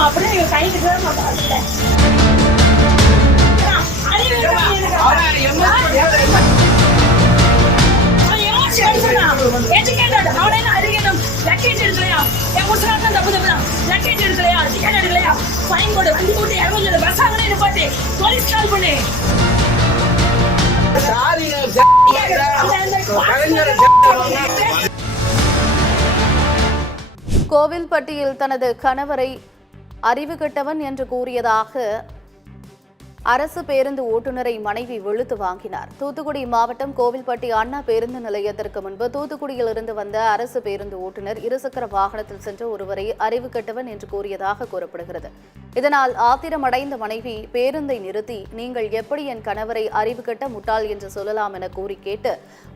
அறிவிக்கட்டும் அப்படின்னு நீங்க கைது லக்கேஜ் எடுக்கலையா? என் முஸ்லாத்தான் தப்பு தப்புதான். லக்கேஜ் எடுக்கலையா? டிக்கெட் எடுக்கலையா? ஃபைன் போடு, வண்டி போட்டு 250 பஸ் ஆகணும். நிப்பாட்டு, போலீஸ் கால் பண்ணு. கோவில்பட்டியில் தனது கணவரை அறிவு கெட்டவன் என்று கூறியதாக அரசு பேருந்து ஓட்டுநரை மனைவி வெளுத்து வாங்கினார். தூத்துக்குடி மாவட்டம் கோவில்பட்டி அண்ணா பேருந்து நிலையத்திற்கு முன்பு தூத்துக்குடியிலிருந்து வந்த அரசு பேருந்து ஓட்டுநர் இருசக்கர வாகனத்தில் சென்ற ஒருவரை அறிவு கெட்டவன் என்று கூறியதாக கூறப்படுகிறது. இதனால் ஆத்திரமடைந்த மனைவி பேருந்தை நிறுத்தி, நீங்கள் எப்படி என் கணவரை அறிவு கெட்ட முட்டாள் என்று சொல்லலாம் என கூறி கேட்டு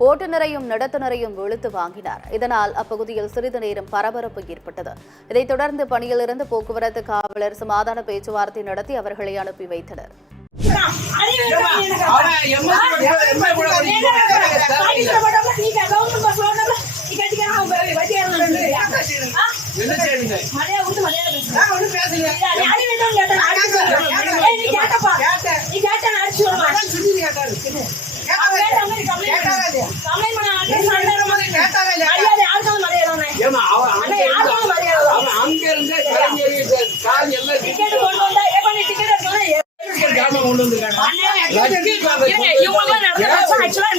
ஓட்டுநரையும் நடத்துனரையும் வெளுத்து வாங்கினார். இதனால் அப்பகுதியில் சிறிது நேரம் பரபரப்பு ஏற்பட்டது. இதைத் தொடர்ந்து பணியிலிருந்து போக்குவரத்து காவலர் சமாதான பேச்சுவார்த்தை நடத்தி அவர்களை அனுப்பி வைத்தனர்.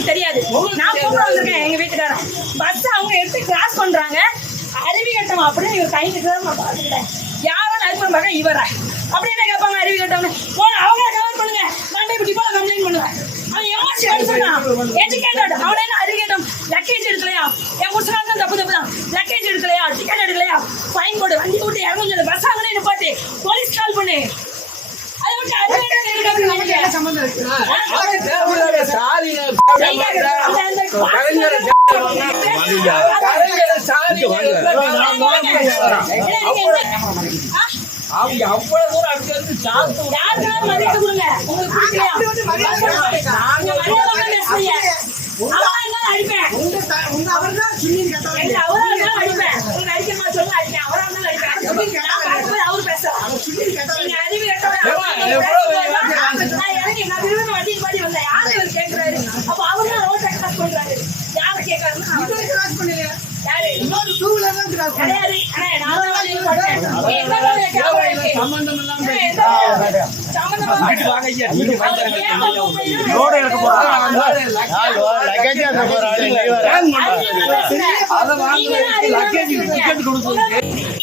தெரியாது. நான் வந்திருக்கேன் எங்க வீட்டுக்காரன் பஸ் அவங்க எடுத்து கிராஸ் பண்றாங்க. அறிவி கட்டம் அப்படின்னு இவர் கைது பாத்துக்கிட்டேன். யாரும் அனுப்ப பாக்க இவர அப்படி என்ன கேட்பாங்க? அறிவி கட்டம் அவங்க கவர் பண்ணுங்க. நான் போய் டிப்பா கம்ப்ளைண்ட் பண்ணுவேன். அவன் யோசிச்சு எடுத்துருக்கான். எஜுகேட்டட் அவனே அறிவி கட்டம். லக்கேஜ் எடுக்கலையா? என் முஸ்லாத்தான் தப்பு தப்புதான். லக்கேஜ் எடுக்கலையா? டிக்கெட் எடுக்கலையா? ஃபைன் போடு, வண்டி போட்டு 250 பஸ் ஆகணும். நிப்பாட்டு, போலீஸ் கால் பண்ணு. லக்கேஜ்